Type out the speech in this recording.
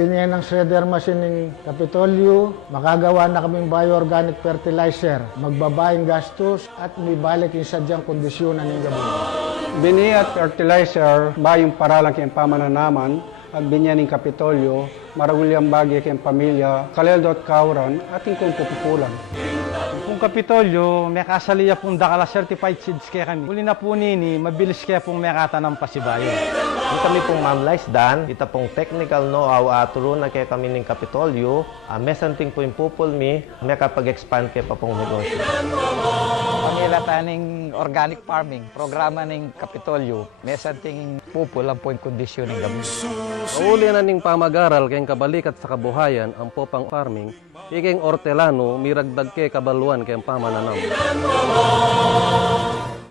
binigyan ng shredder machine ng Kapitolyo, makagawa na kaming bioorganic fertilizer, magbabayang gastos at may balik yung sadyang kondisyonan ng gabi. Bini at fertilizer, bayong paralang kayong pamananaman, at binyaning Kapitolyo, maragulyang bagay kayong pamilya, kalel.kauran, kauran, ating kong pupupulan. Kung Kapitolyo, may kasaliya pong dakala certified seeds kaya kami. Uli na po nini, mabilis kaya pong may katanang pasibayo. Kami pong Ma'am Laisdan, ita pong technical know-how turo na kaya kami ng Kapitolyo, mesanting po yung pupulmi, may kapag-expand kaya pa pong negosyo. Pamila taning organic farming, programa ng Kapitolyo, mesanting pupul ang po yung kondisyon ng gabi. Uli na ning pamag-aral kayong kabalikat sa kabuhayan ang popang farming, ikeng ortelano, miragdag kay kabaluan kayong pamananam.